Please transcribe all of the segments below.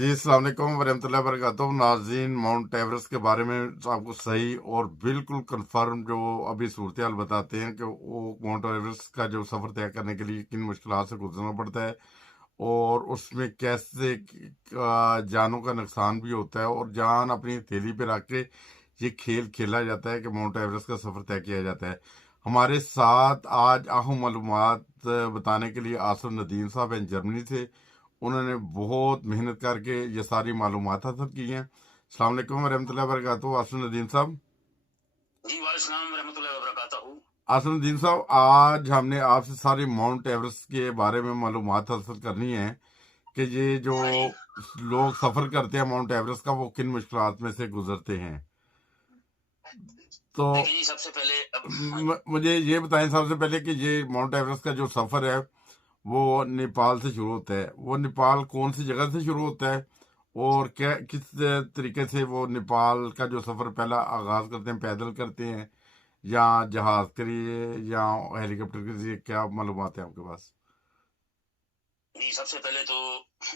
जी अस्सलाम वालेकुम वरहमतुल्लाहि वबरकातुहू। नाज़रीन, माउंट एवरेस्ट के बारे में आपको सही और बिल्कुल कंफर्म जो अभी सूरत हाल बताते हैं कि वो माउंट एवरेस्ट का जो सफ़र तय करने के लिए किन मुश्किलात से गुजरना पड़ता है और उसमें कैसे जानों का नुकसान भी होता है और जान अपनी हथेली पे रख के ये खेल खेला जाता है कि माउंट एवरेस्ट का सफ़र तय किया जाता है। हमारे साथ आज अहम मालूमात बताने के लिए आसिफ नदीम साहब हैं जर्मनी से। उन्होंने बहुत मेहनत करके ये सारी मालूमात हासिल की हैं। अस्सलाम वालेकुम वरहमतुल्लाहि वबरकातुहू आसिफ नदीम साहब। जी वालेकुम रहमतुल्लाहि व बरकातहू। आसिफ नदीम साहब, आज हमने आपसे सारी माउंट एवरेस्ट के बारे में मालूमात हासिल करनी है कि ये जो हाँ जी। लोग सफ़र करते हैं माउंट एवरेस्ट का वो किन मुश्किलात में से गुजरते हैं। तो देखिए जी, सबसे पहले हाँ जी। मुझे ये बताएं सबसे पहले कि ये माउंट एवरेस्ट का जो सफ़र है वो नेपाल से शुरू होता है। वो नेपाल कौन सी जगह से शुरू होता है और क्या किस तरीके से वो नेपाल का जो सफ़र पहला आगाज़ करते हैं, पैदल करते हैं या जहाज़ के लिए या हेलीकॉप्टर के जरिए, क्या मालूमात है आपके पास? जी, सबसे पहले तो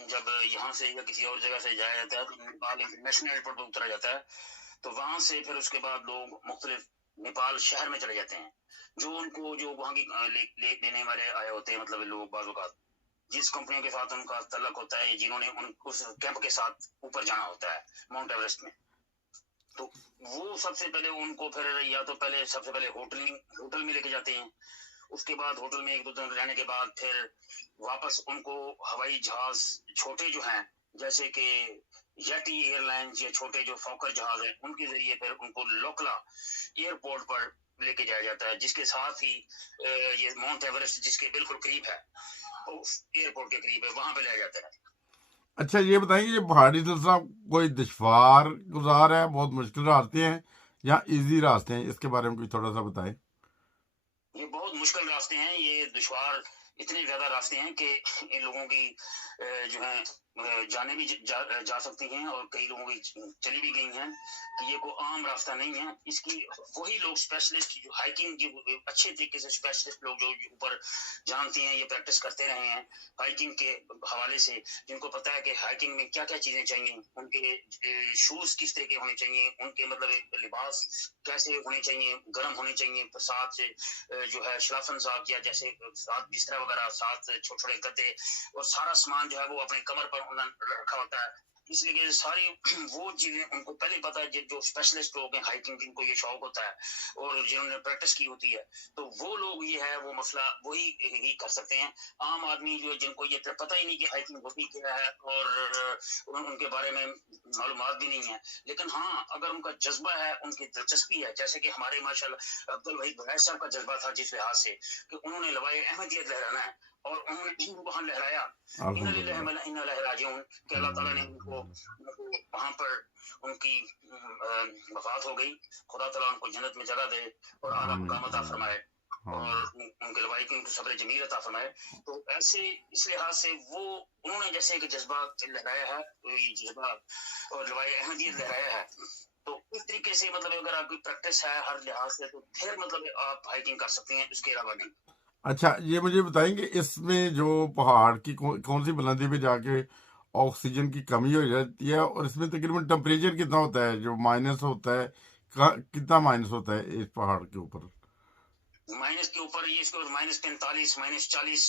जब यहाँ से या किसी और जगह से जाया जाता है तो नेपाल इंटरनेशनल एयरपोर्ट पर उतरा जाता है। तो वहां से फिर उसके बाद लोग मुख्तलिफ नेपाल शहर में चले जाते हैं। जो उनको जो वहाँ की लेने वाले आए होते हैं, मतलब लोग बाज़ जिस कंपनियों के साथ उनका तल्लक होता है, जिन्होंने उस कैंप के साथ ऊपर जाना होता है माउंट एवरेस्ट में, तो वो सबसे पहले उनको फिर या तो पहले सबसे पहले होटल में लेके जाते हैं। उसके बाद होटल में एक दो दिन रहने के बाद फिर वापस उनको हवाई जहाज छोटे जो हैं, जैसे कि येटी एयरलाइंस या छोटे जो फॉकर जहाज हैं, उनके जरिए फिर उनको लोकला एयरपोर्ट पर लेके जाया जाता है, जिसके साथ ही ये माउंट एवरेस्ट जिसके बिल्कुल करीब है, उस एयरपोर्ट के करीब है, वहां पे लाया जाता है। अच्छा, ये बताइए, ये पहाड़ी सिलसिला कोई दुश्वार गुजार है, बहुत मुश्किल रास्ते हैं या इजी रास्ते हैं, इसके बारे में कुछ थोड़ा सा बताएं। ये बहुत मुश्किल रास्ते हैं, ये दुश्वार इतने ज्यादा रास्ते हैं कि इन लोगों की जो है जाने भी जा सकती हैं और कई लोगों की चली भी गई हैं कि ये कोई आम रास्ता नहीं है। इसकी वही लोग स्पेशलिस्ट जो हाइकिंग की अच्छे तरीके से स्पेशलिस्ट लोग जो ऊपर जानते हैं, ये प्रैक्टिस करते रहे हैं हाइकिंग के हवाले से, जिनको पता है कि हाइकिंग में क्या क्या चीजें चाहिए, उनके शूज किस तरह के होने चाहिए, उनके मतलब लिबास कैसे होने चाहिए, गर्म होने चाहिए, साथ से जो है शलाफन साहब या जैसे साथ बिस्तरा वगैरह, साथ छोटे छोटे गद्दे और सारा सामान जो है वो अपने कमर पर उन्होंने रखा होता है। इसलिए सारी वो चीजें उनको पहले पता है, जो स्पेशलिस्ट लोग हैं हाइकिंग, जिनको ये शौक होता है और जिन्होंने प्रैक्टिस की होती है, तो वो लोग ये है वो मसला वही ही कर सकते हैं। आम आदमी जो है, जिनको ये पता ही नहीं कि हाइकिंग होती क्या है और उनके बारे में मालूमात भी नहीं है, लेकिन हाँ अगर उनका जज्बा है, उनकी दिलचस्पी है, जैसे कि हमारे माशाल्लाह अब्दुल भाई गुरैश साहब का जज्बा था जिस लिहाज से कि उन्होंने लवाए अहमदियत लहराना है और उन्होंने वहां लहराया। अल्हम्दुलिल्लाह। इन्ना राजिऊन कि अल्लाह ताला ने उनको वहां पर उनकी वफात हो गई। खुदा ताला उनको जन्नत में जगह दे और आला आमीन मकाम अता आमीन फरमाए और आमीन। उनके लवाई की उनको सब्र जमील अता फरमाए। तो ऐसे इस लिहाज से वो उन्होंने जैसे कि जज्बा लहराया है, जज्बा और लवाए अहमदियत लहराया है, तो इस तरीके से मतलब अगर आपकी प्रैक्टिस है हर लिहाज से तो फिर मतलब आप हाइकिंग कर सकते हैं, उसके अलावा नहीं। अच्छा, ये मुझे बताएंगे इसमें जो पहाड़ की कौन सी बुलंदी पे जाके ऑक्सीजन की कमी हो जाती है और इसमें तकरीबन टेम्परेचर कितना होता है जो माइनस होता है, कितना माइनस होता है इस पहाड़ के ऊपर? माइनस के ऊपर ये इसके -45 -40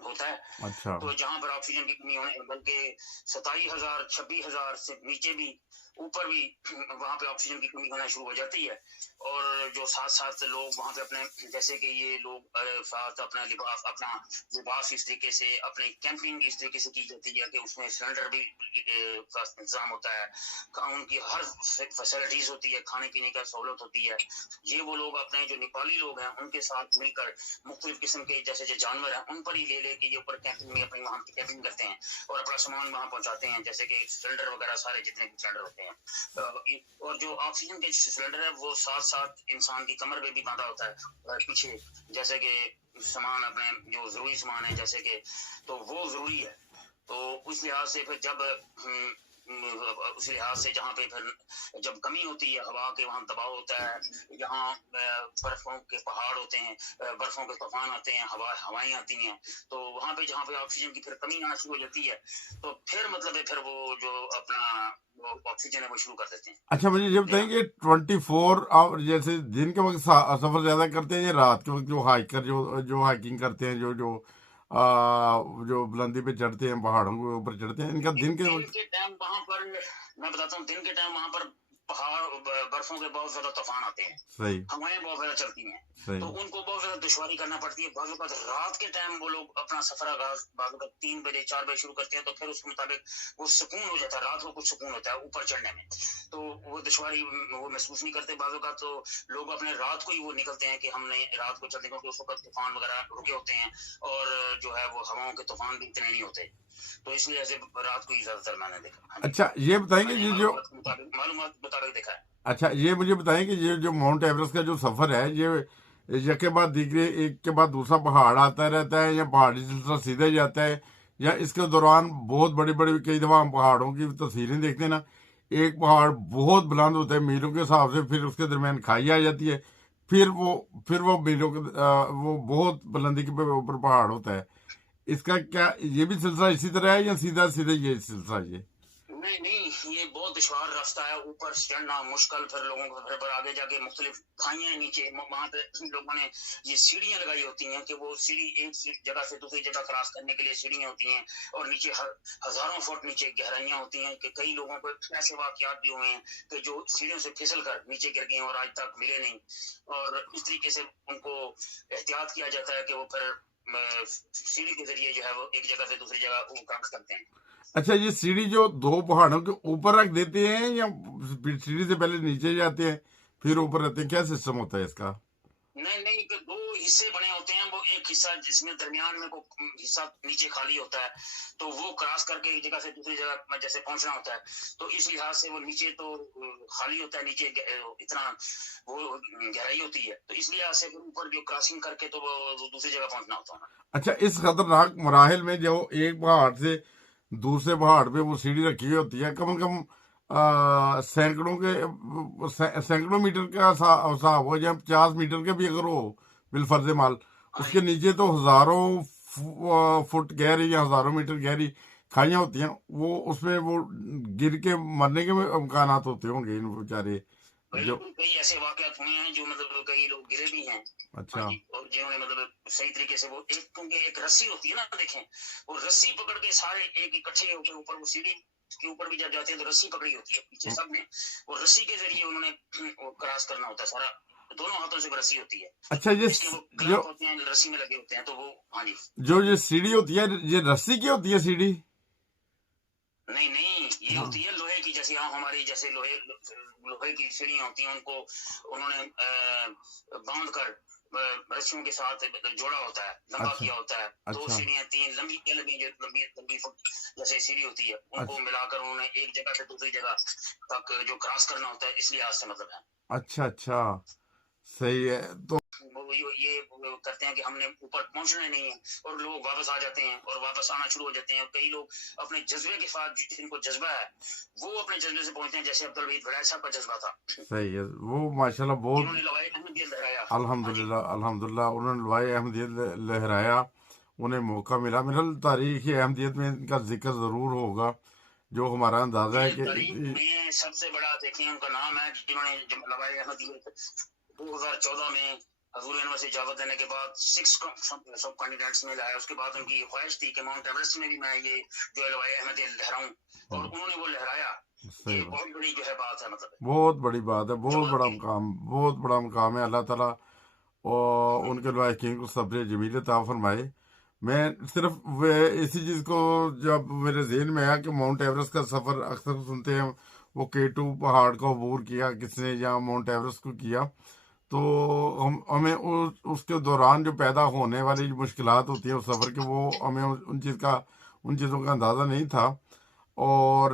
होता है। अच्छा। तो जहां पर ऑक्सीजन की कमी होने बल्कि 27,000 26,000 से नीचे भी ऊपर भी वहां पे ऑक्सीजन की कमी होना शुरू हो जाती है। और जो साथ साथ लोग वहां पे अपने जैसे कि ये लोग साथ अपना लिबास इस तरीके से अपने कैंपिंग इस तरीके से की जाती है कि उसमें सिलेंडर भी का इंतजाम होता है, उनकी हर फैसिलिटीज होती है, खाने पीने का सहूलत होती है। ये वो लोग अपने जो नेपाली लोग हैं उनके साथ मिलकर मुख्तलिफ किस्म के जैसे जो जानवर हैं उन पर ही ले लेके ये ऊपर कैंपिंग में अपनी वहां की कैंपिंग करते हैं और अपना सामान वहां पहुंचाते हैं, जैसे कि सिलेंडर वगैरह सारे जितने भी सिलेंडर होते हैं। और जो ऑक्सीजन के सिलेंडर है वो साथ साथ इंसान की कमर में भी बांधा होता है पीछे, जैसे कि सामान अपने जो जरूरी सामान है जैसे कि, तो वो जरूरी है। तो उस लिहाज से फिर जब उस लिहाज से जहाँ पे फिर जब कमी होती है हवा के, वहाँ दबाव होता है, जहाँ बर्फों के पहाड़ होते हैं, बर्फों के तूफान आते हैं, हवाएं आती हैं, तो वहाँ पे जहाँ पे ऑक्सीजन की फिर कमी आना शुरू हो जाती है, तो फिर मतलब है फिर वो जो अपना वो ऑक्सीजन है वो शुरू कर देते हैं। अच्छा, मुझे ये बताएं कि 24 आवर जैसे दिन के वक्त सफर ज्यादा करते हैं या रात के वक्त, जो हाइकर जो हाइकिंग करते हैं, जो बुलंदी पे चढ़ते हैं, पहाड़ों के ऊपर चढ़ते हैं, इनका दिन के दिन वक्त? के टाइम वहां पर मैं बताता हूँ, दिन के टाइम वहां पर पहाड़ बर्फों के बहुत ज्यादा तूफान आते हैं, सही हवाएं बहुत ज्यादा चलती हैं, सही। तो उनको बहुत ज्यादा दुश्वारी करना पड़ती है। बाज़ औक़ात रात के टाइम वो लोग अपना सफर आगाज बाज़ औक़ात 3 बजे 4 बजे शुरू करते हैं, तो फिर उसके मुताबिक वो सुकून हो जाता है, रात को कुछ सुकून होता है ऊपर चढ़ने में, तो वो दुश्वारी वो महसूस नहीं करते। बाज़ औक़ात तो लोग अपने रात को ही वो निकलते हैं कि हमने रात को चलते, क्योंकि उस वक्त तूफान वगैरह रुके होते हैं और जो है वो हवाओं के तूफान भी इतने नहीं होते, तो इसलिए ऐसे रात को ही ज्यादातर मैंने देखा। हाँ जी, अच्छा, ये बताएंगे ये जो मालूमात मुताबिक देखा है। अच्छा, ये मुझे बताएं कि ये जो माउंट एवरेस्ट का जो सफर है, ये एक के बाद दूसरे, एक के बाद दूसरा पहाड़ आता रहता है, या पहाड़ी सिलसिला सीधे जाता है, या इसके दौरान बहुत बड़ी बड़ी, कई दफा हम पहाड़ों की तस्वीरें देखते हैं ना, एक पहाड़ बहुत बुलंद होता है मीलों के हिसाब से, फिर उसके दरमियान खाई आ जाती है, फिर वो मीलों के वो बहुत बुलंदी के ऊपर पहाड़ होता है। इसका क्या ये भी सिलसिला इसी तरह है, या सीधा सीधा ये सिलसिला ये? नहीं नहीं, ये बहुत दुश्वार रास्ता है, ऊपर चढ़ना मुश्किल, फिर लोगों को फिर आगे जाके मुख्तलिफ खाइयां नीचे, वहां पे लोगों ने ये सीढ़ियां लगाई होती हैं कि वो सीढ़ी एक जगह से दूसरी जगह क्रॉस करने के लिए सीढ़ियां होती हैं, और नीचे हजारों फुट नीचे गहराइयां होती हैं कि कई लोगों को ऐसे वाकयात भी हुए हैं कि जो सीढ़ियों से फिसल कर नीचे गिर गए और आज तक मिले नहीं, और इस तरीके से उनको एहतियात किया जाता है कि वो फिर सीढ़ी के जरिए जो है वो एक जगह से दूसरी जगह वो क्रॉस करते हैं। अच्छा, ये सीढ़ी जो 2 पहाड़ों के ऊपर रख देते हैं, या सीढ़ी से पहले नीचे जाते हैं फिर ऊपर रहते हैं, क्या सिस्टम होता है इसका? नहीं नहीं, कि 2 हिस्से बने होते हैं, वो एक हिस्सा जिसमें दरमियान में को हिस्सा नीचे खाली होता है, तो वो क्रॉस करके एक जगह से दूसरी जगह जैसे पहुंचना होता है, तो इस लिहाज से वो नीचे तो खाली होता है, नीचे इतना वो गहराई होती है, तो इस लिहाज से ऊपर जो क्रॉसिंग करके तो वो दूसरी जगह पहुंचना होता है। अच्छा, इस खतरनाक मराहिल में जो एक पहाड़ से दूसरे पहाड़ पे वो सीढ़ी रखी हुई होती है, कम से कम सैकड़ों मीटर का हिसाब हो, या 50 मीटर के भी अगर हो बिलफर्ज माल, उसके नीचे तो हजारों फुट गहरी या हजारों मीटर गहरी खाइयां होती हैं, वो उसमें वो गिर के मरने के इम्कान होते होंगे इन बेचारे जो। कई ऐसे वाकयात हुए हैं जो मतलब कई लोग गिरे भी हैं। अच्छा, और जिन्होंने मतलब सही तरीके से वो क्योंकि एक रस्सी होती है ना, देखें वो रस्सी पकड़ के सारे एक इकट्ठे होकर ऊपर वो सीढ़ी के ऊपर भी जब जाते हैं तो रस्सी पकड़ी होती है पीछे सबने, वो रस्सी के जरिए उन्होंने वो क्रॉस करना होता है सारा, दोनों हाथों से रस्सी होती है। अच्छा, ये वो ग्लव होते हैं रस्सी में लगे होते हैं, तो वो हाँ जी, जो ये सीढ़ी होती है, ये रस्सी की होती है सीढ़ी? नहीं नहीं, ये होती है लोहे की, जैसे हमारी जैसे लोहे की सीढ़ियां होती हैं, उनको उन्होंने बांध कर रस्सियों के साथ जोड़ा होता है, लंबा किया होता है। 2 सीढ़ियां 3 लंबी लंबी फुट जैसे सीढ़ी होती है, उनको मिलाकर उन्होंने एक जगह से दूसरी जगह तक जो क्रॉस करना होता है, इस लिहाज से मतलब है। अच्छा अच्छा, सही है। तो ये करते हैं कि हमने ऊपर पहुंचना नहीं है, और लोग वापस आ जाते हैं और वापस आना शुरू हो जाते हैं, और कई लोग अपने जज्बे के साथ, जिनको जज्बा है वो अपने जज्बे से पहुंचते हैं, जैसे अब्दुल वहीद वड़ैच साहब का जज्बा था। सही है, वो माशाल्लाह बहुत, उन्होंने लवाए अहमदियत लहराया। अल्हम्दुलिल्लाह अल्हम्दुलिल्लाह, उन्होंने लवाए अहमदियत लहराया, उन्हें मौका मिला। मेरा तारीख अहमदियत में इनका जिक्र ज़रूर होगा, जो हमारा अंदाज़ा है कि सबसे बड़ा देखें उनका नाम है, जिन्होंने लवाए अहमदियत 2014 में हजूर यूनिवर्सिटी इजाजत देने के बाद 6 सब कैंडिडेट्स में लाया। उसके बाद उनकी ख्वाहिश थी कि माउंट एवरेस्ट में भी मैं ये जो लवाए अहमदियत लहराऊं, और उन्होंने वो लहराया। ये बहुत बड़ी जो है बात है, मतलब बहुत बड़ी बात है, बहुत बड़ा मुकाम, बहुत बड़ा मुकाम है। अल्लाह ताला और उनके लवाकिन को सब्र जमील अता फरमाए। मैं सिर्फ इसी चीज़ को जब मेरे जहन में आया कि माउंट एवरेस्ट का सफ़र अक्सर सुनते हैं, वो K2 पहाड़ का अबूर किया किसने, या माउंट एवरेस्ट को किया, तो हमें उसके दौरान जो पैदा होने वाली जो मुश्किलात होती हैं उस सफ़र के, वो हमें उन चीज़ों का अंदाज़ा नहीं था, और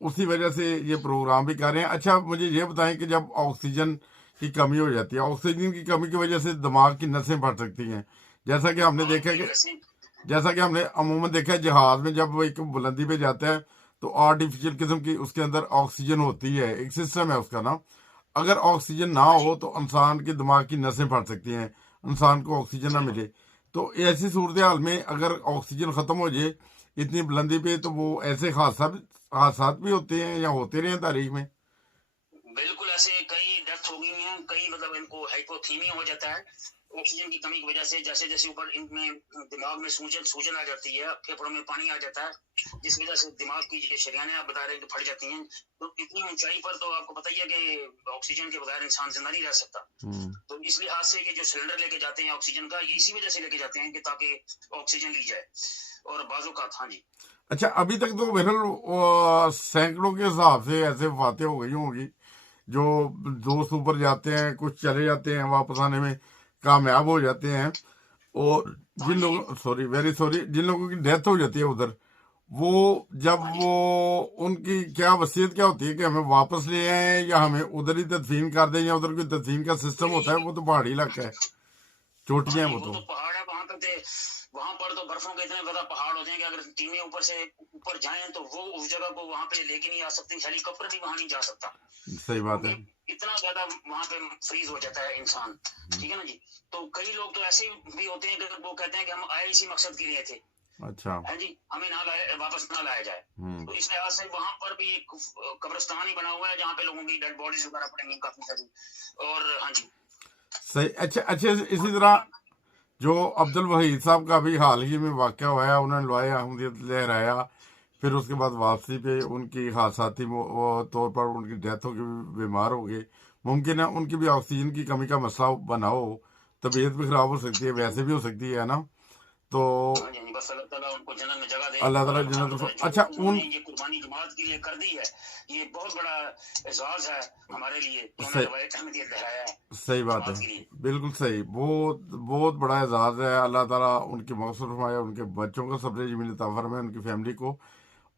उसी वजह से ये प्रोग्राम भी कर रहे हैं। अच्छा, मुझे ये बताएं कि जब ऑक्सीजन की कमी हो जाती है, ऑक्सीजन की कमी की वजह से दिमाग की नसें फट सकती हैं, जैसा कि हमने देखा है, जहाज़ में जब वो एक बुलंदी पे जाता है تو آرٹیفیشل قسم کی اس کے اندر آکسیجن ہوتی ہے، ایک سسٹم ہے اس کا نا. اگر آکسیجن نہ ہاں ہو جی تو انسان کے دماغ کی نسیں پھٹ سکتی ہیں، انسان کو آکسیجن نہ بالکل ملے. تو ایسی صورتحال میں اگر آکسیجن ختم ہو جائے اتنی بلندی پہ تو وہ ایسے حادثات بھی ہوتے ہیں یا ہوتے رہے ہیں تاریخ میں. بالکل ایسے کئی ڈیتھ ہو گئی ہیں، کئی مطلب ان کو ہائپوتھیمیا ہو جاتا ہے آکسیجن کی کمی کی وجہ سے. جیسے جیسے اوپر ان میں دماغ میں سوجن آ جاتی ہے، پھیپھڑوں میں پانی آ جاتا ہے، جس وجہ سے دماغ کی جو شریانیں آپ بتا رہے ہیں کہ پھٹ جاتی ہیں. تو اتنی اونچائی پر تو آپ کو پتہ ہی ہے کہ آکسیجن کے بغیر انسان زندہ نہیں رہ سکتا. ہوں. تو اس لحاظ سے یہ جو سلنڈر لے کے جاتے ہیں آکسیجن کا، یہ اسی وجہ سے لے کے جاتے ہیں کہ تاکہ آکسیجن لی جائے. اور بعض اوقات ہاں جی اچھا، ابھی تک تو بہرحال سینکڑوں کے حساب سے ایسے وفاتیں ہو گئی ہوں گی جو دوست اوپر جاتے ہیں، کچھ چلے جاتے ہیں، واپس آنے میں کامیاب ہو جاتے ہیں، اور ہاں جن جی لوگوں سوری ویری سوری جن لوگوں کی ڈیتھ ہو جاتی ہے ادھر، وہ جب ہاں جی وہ ان کی کیا وصیت کیا ہوتی ہے کہ ہمیں واپس لے آئیں یا ہمیں ادھر ہی تدفین کر دیں، یا ادھر کوئی تدفین کا سسٹم ہوتا ہے؟ وہ تو پہاڑی علاقہ ہے، ہاں چوٹیاں ہیں جی وہ وہ تو. تو پہاڑ ہے وہاں پہ. وہاں پر تو برفوں کے اتنے زیادہ پہاڑ ہوتے ہیں کہ اگر ٹیمیں اوپر سے اوپر جائیں تو وہ اس جگہ کو وہاں پہ لے کے نہیں آ سکتی، ہیلی کاپٹر بھی وہاں نہیں جا سکتا، صحیح بات ہے. کیونکہ اتنا زیادہ وہاں پہ فریز ہو جاتا ہے انسان. ٹھیک ہے نا جی. تو کئی لوگ تو ایسے بھی ہوتے ہیں کہ وہ کہتے ہیں کہ ہم آئے اسی مقصد کے لیے تھے، اچھا. ہے جی، ہمیں نہ لائے واپس نہ لایا جائے. ہوں. تو اس لحاظ سے وہاں پر بھی ایک قبرستان ہی بنا ہوا ہے جہاں پہ لوگوں کی ڈیڈ باڈیز وغیرہ پڑیں گی کافی ساری. اور ہاں جی صحیح. اچھا اچھا، اسی اور طرح جو عبد الوحید صاحب کا بھی حال ہی میں واقعہ ہوا ہے، انہوں نے لوائے احمدیت لہرایا، پھر اس کے بعد واپسی پہ ان کی حادثاتی طور پر ان کی ڈیتھ ہو گئی، بیمار ہو گئے. ممکن ہے ان کی بھی آکسیجن کی کمی کا مسئلہ بنا ہو، طبیعت بھی خراب ہو سکتی ہے، ویسے بھی ہو سکتی ہے نا. تو ہاں جی بس اللہ تعالیٰ ان کو جنت میں جگہ دے. اللہ اور تعالیٰ الحمد جنت. للہ جو اچھا، انہوں نے یہ قربانی جماعت کے لیے کر دی ہے، یہ بہت بڑا اعزاز ہے ہمارے لیے کہ انہوں نے روایت احمدیت لہرایا ہے صحیح بات ہے، جماعت کے لیے. بالکل صحیح. بہت بہت بڑا اعزاز ہے. اللہ تعالیٰ ان کی مغفرت فرمائے، ان کے بچوں کو صبر جمیل عطا فرمائے، ان کی فیملی کو.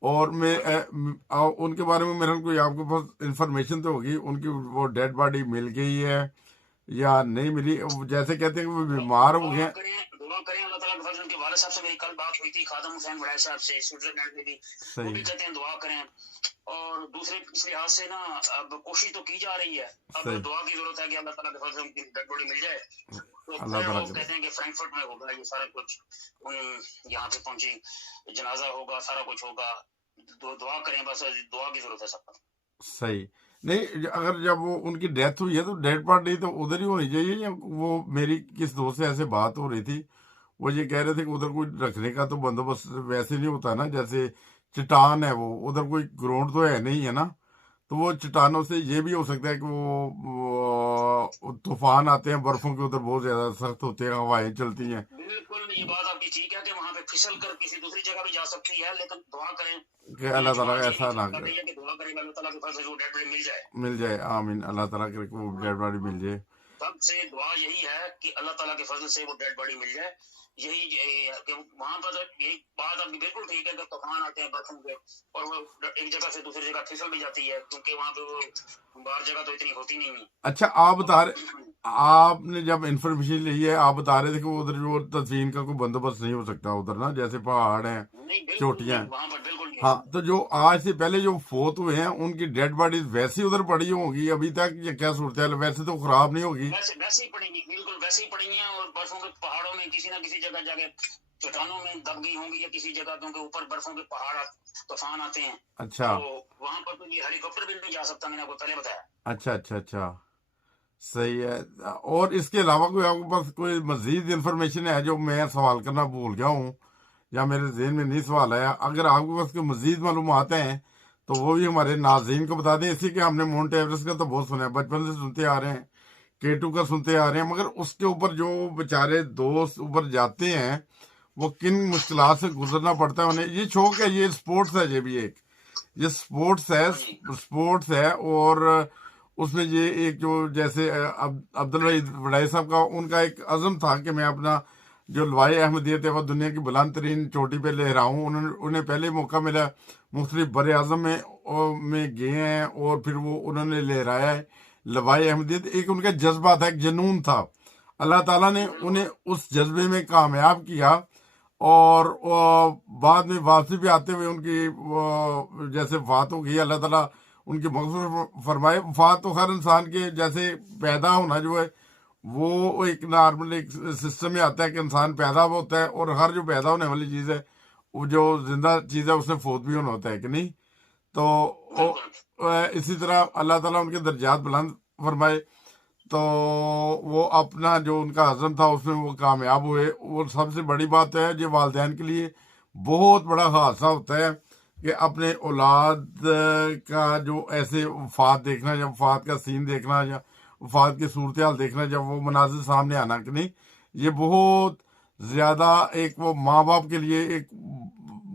اور میں ہاں جی ان کے بارے میں میرا کوئی آپ کے پاس انفارمیشن تو ہوگی، ان کی وہ ڈیڈ باڈی مل گئی ہے یا نہیں ملی؟ جیسے کہتے ہیں کہ وہ بیمار ہو گئے. دعا کریں اللہ تعالیٰ کے فضل. کے والد صاحب سے میری کل بات ہوئی تھی، خادم حسین بڑائے صاحب سے سوئٹزرلینڈ میں بھی، وہ بھی صحیح کہتے ہیں دعا کریں. اور دوسرے اس لحاظ سے نا اب کوشش تو کی جا رہی ہے، اب صحیح. دعا کی ضرورت ہے کہ اللہ تعالیٰ کے فضل ان کی ڈیڈ باڈی مل جائے. تو اللہ پھر تعالیٰ وہ کرے. کہتے ہیں کہ فرینکفرٹ میں ہوگا یہ سارا کچھ، یہاں پہ پہنچی، جنازہ ہوگا، سارا کچھ ہوگا. دعا کریں، بس دعا کی ضرورت ہے سب کو. صحیح. نہیں، اگر جب وہ ان کی ڈیتھ ہوئی ہے تو ڈیڈ باڈی تو ادھر ہی ہونی چاہیے. یا وہ میری کس دوست سے ایسے بات ہو رہی تھی، وہ یہ کہہ رہے تھے کہ ادھر کوئی رکھنے کا تو بندوبست ویسے نہیں ہوتا نا، جیسے چٹان ہے، وہ ادھر کوئی گراؤنڈ تو ہے نہیں ہے نا، تو وہ چٹانوں سے یہ بھی ہو سکتا ہے کہ وہ طوفان آتے ہیں برفوں کے، ادھر بہت زیادہ سخت ہوتے ہیں، ہوائیں چلتی ہیں. بالکل یہ بات آپ کی ٹھیک ہے کہ وہاں پہ پھسل کر کسی دوسری جگہ بھی جا سکتی ہے، لیکن دعا کریں. کہ پوری اللہ تعالیٰ جماعت یہی ایسا نہ کر کرے. رہی ہے کہ دعا کریں کہ اللہ تعالیٰ کے فضل سے وہ ڈیڈ باڈی مل جائے. مل جائے، آمین. اللہ تعالیٰ کرے کہ وہ ڈیڈ باڈی مل جائے. سب سے دعا یہی ہے کہ اللہ تعالیٰ کے فضل سے وہ ڈیڈ باڈی مل جائے. یہی کہ وہاں پر یہی بات آپ کی بالکل ٹھیک ہے کہ طوفان آتے ہیں برفوں کے، اور وہ ایک جگہ سے دوسری جگہ پھسل بھی جاتی ہے، کیونکہ وہاں پہ وہ باہر جگہ تو اتنی ہوتی نہیں ہے. اچھا، آپ نے جب انفارمیشن لی ہے، آپ بتا رہے تھے کہ ادھر جو تدفین کا کوئی بندوبست نہیں ہو سکتا ادھر نا، جیسے پہاڑ ہیں، نہیں بالکل چوٹیاں نہیں، ہیں. وہاں پر بالکل نہیں. ہاں، تو جو آج سے پہلے جو فوت ہوئے ہیں ان کی ڈیڈ باڈیز ویسی ادھر پڑی ہوں گی ابھی تک، یا کیا صورتحال؟ ویسے تو خراب نہیں ہوگی. ویسے ہی پڑیں گی، بالکل ویسے ہی پڑیں گی. اور برفوں کے پہاڑوں میں کسی نہ کسی جگہ جا کے چٹانوں میں دب گئی ہوں گی، یا کسی جگہ، کیونکہ اوپر برفوں کے پہاڑ طوفان آتے ہیں. اچھا تو وہاں پر تو یہ ہیلی کاپٹر بھی نہیں جا سکتا، میں نے آپ کو پہلے بتایا. اچھا اچھا اچھا، صحیح ہے. اور اس کے علاوہ کوئی آپ کے پاس کوئی مزید انفارمیشن ہے جو میں سوال کرنا بھول گیا ہوں یا میرے ذہن میں نہیں سوال آیا؟ اگر آپ کے پاس کوئی مزید معلومات ہیں تو وہ بھی ہمارے ناظرین کو بتا دیں. اسی کہ ہم نے ماؤنٹ ایوریسٹ کا تو بہت سنا ہے، بچپن سے سنتے آ رہے ہیں، K2 کا سنتے آ رہے ہیں، مگر اس کے اوپر جو بیچارے دوست اوپر جاتے ہیں وہ کن مشکلات سے گزرنا پڑتا ہے انہیں. یہ شوق ہے، یہ سپورٹس ہے، یہ بھی ایک یہ سپورٹس ہے. اور اس میں یہ ایک جو جیسے عبد الوحید وڈائی صاحب کا، ان کا ایک عزم تھا کہ میں اپنا جو لوائے احمدیت ہے وہ دنیا کی بلند ترین چوٹی پہ لہراؤں. انہیں پہلے موقع ملا، مختلف بر اعظم میں گئے ہیں اور پھر وہ انہوں نے لہرایا ہے لوائے احمدیت. ایک ان کا جذبہ تھا، ایک جنون تھا. اللہ تعالیٰ نے انہیں اس جذبے میں کامیاب کیا. اور بعد میں واپسی بھی آتے ہوئے ان کی جیسے وفات ہو گئی، اللہ تعالیٰ ان کی مغفرت فرمائے۔ وفات تو ہر انسان کے جیسے پیدا ہونا جو ہے وہ ایک نارمل ایک سسٹم میں آتا ہے کہ انسان پیدا ہوتا ہے، اور ہر جو پیدا ہونے والی چیز ہے وہ جو زندہ چیز ہے اس سے فوت بھی ہونا ہوتا ہے کہ نہیں؟ تو اسی طرح اللہ تعالیٰ ان کے درجات بلند فرمائے۔ تو وہ اپنا جو ان کا عزم تھا اس میں وہ کامیاب ہوئے، اور سب سے بڑی بات ہے یہ والدین کے لیے بہت بڑا حادثہ ہوتا ہے کہ اپنے اولاد کا جو ایسے وفات دیکھنا، یا وفات کا سین دیکھنا، یا وفات کی صورتحال دیکھنا، جب وہ مناظر سامنے آنا کہ نہیں، یہ بہت زیادہ ایک وہ ماں باپ کے لیے ایک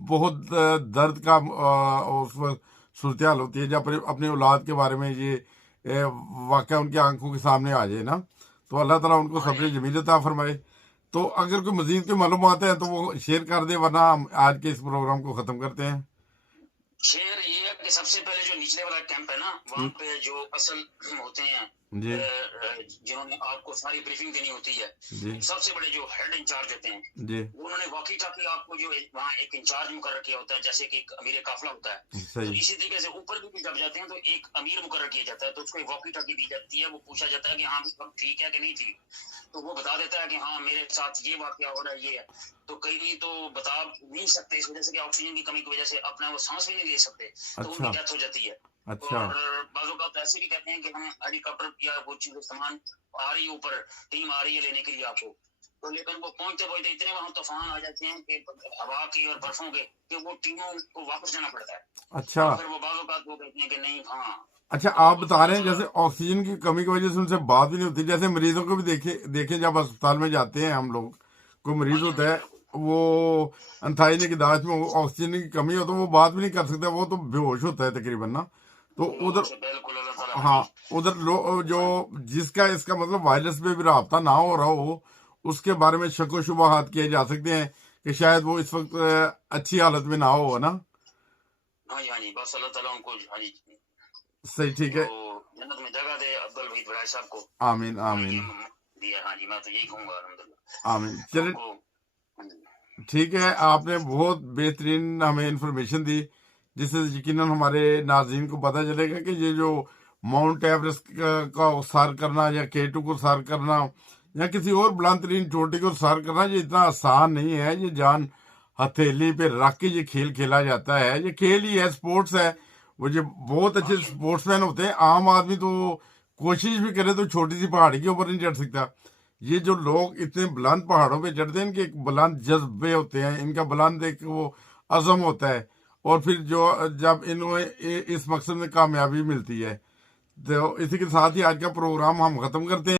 بہت درد کا اس وقت صورتحال ہوتی ہے جب اپنے اولاد کے بارے میں یہ واقعہ ان کی آنکھوں کے سامنے آ جائے نا۔ تو اللہ تعالیٰ ان کو صبر جمیل عطا فرمائے۔ تو اگر کوئی مزید کوئی معلومات ہیں تو وہ شیئر کر دے، ورنہ ہم آج کے اس پروگرام کو ختم کرتے ہیں۔ شیئر یہ ہے کہ سب سے پہلے جو نچلے والا کیمپ ہے نا، وہاں پہ جو اصل ہوتے ہیں جی جنہوں نے آپ کو ساری بریفنگ دینی ہوتی ہے، جی سب سے بڑے جو ہیڈ انچارج ہوتے ہیں، جی انہوں نے واقعی ٹاکی آپ کو جو وہاں ایک انچارج مقرر کیا ہوتا ہے، جیسے کہ ایک امیر قافلہ ہوتا ہے، تو صحیح، اسی طریقے سے اوپر بھی جب جاتے ہیں تو ایک امیر مقرر کیا جاتا ہے، تو اس کو واقعی ٹاکی دی جاتی ہے، وہ پوچھا جاتا ہے کہ ہاں سب ٹھیک ہے کہ نہیں ٹھیک، تو وہ بتا دیتا ہے کہ ہاں میرے ساتھ یہ واقعہ ہو رہا ہے، یہ ہے۔ تو کئی تو بتا نہیں سکتے اس وجہ سے کہ آکسیجن کی کمی کی وجہ سے اپنا وہ سانس بھی نہیں لے سکتے، تو ان کی اچھا ڈیتھ ہو جاتی ہے۔ اچھا اور بعض اوقات ایسے بھی کہتے ہیں کہ ہم ہیلی کاپٹر یا وہ چیز سامان آ رہی ہے، اوپر ٹیم آ رہی ہے لینے کے لیے آپ کو، تو لیکن وہ پہنچتے پہنچتے اتنے وہاں طوفان آ جاتے ہیں کہ ہوا کی اور برفوں کے کہ وہ ٹیموں کو واپس جانا پڑتا ہے، اچھا تو پھر وہ بعض اوقات وہ کہتے ہیں کہ نہیں ہاں۔ اچھا آپ بتا رہے ہیں جیسے آکسیجن کی کمی کی وجہ سے ان سے بات بھی نہیں ہوتی، جیسے مریضوں کو بھی دیکھیں جب اسپتال میں جاتے ہیں ہم لوگ، کوئی مریض ہوتا ہے وہ انتھائی نگہداشت میں آکسیجن کی کمی ہو تو وہ بات بھی نہیں کر سکتا، وہ تو بے ہوش ہوتا ہے تقریباً نا۔ تو ادھر بالکل اللہ تعالیٰ ہاں ادھر جو جس کا اس کا مطلب وائرس پہ بھی رابطہ نہ ہو رہا ہو، اس کے بارے میں شک و شبہات کیے جا سکتے ہیں کہ شاید وہ اس وقت اچھی حالت میں نہ ہو نا۔ ہاں جی بس اللہ تعالیٰ ان کو صحیح، ٹھیک ہے، جنت میں جگہ دے عبد الوحید بڑائی صاحب کو۔ آمین آمین ہاں جی میں تو یہی کہوں گا الحمدللہ۔ آمین۔ چلے ٹھیک ہے، آپ نے بہت بہترین ہمیں انفارمیشن دی جس سے یقیناً ہمارے ناظرین کو پتہ چلے گا کہ یہ جو ماؤنٹ ایوریسٹ کا سار کرنا، یا K2 کو سار کرنا، یا کسی اور بلند ترین چوٹی کو سار کرنا، یہ اتنا آسان نہیں ہے۔ یہ جان ہتھیلی پہ رکھ کے یہ کھیل کھیلا جاتا ہے، یہ کھیل ہی ہے، سپورٹس ہے۔ وہ جو بہت اچھے سپورٹس مین ہوتے ہیں، عام آدمی تو کوشش بھی کرے تو چھوٹی سی پہاڑی کے اوپر نہیں چڑھ سکتا۔ یہ جو لوگ اتنے بلند پہاڑوں پہ چڑھتے ہیں، ان کے ایک بلند جذبے ہوتے ہیں، ان کا بلند ایک وہ عزم ہوتا ہے، اور پھر جب انہیں اس مقصد میں کامیابی ملتی ہے۔ تو اسی کے ساتھ ہی آج کا پروگرام ہم ختم کرتے ہیں۔